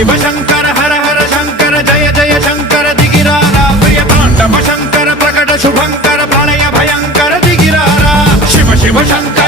शिव शंकर हर हर शंकर जय जय शंकर दिगिरारा प्रिय तांडव शंकर प्रकट शुभंकर प्रलय भयंकर दिगिरारा शिव शिव शंकर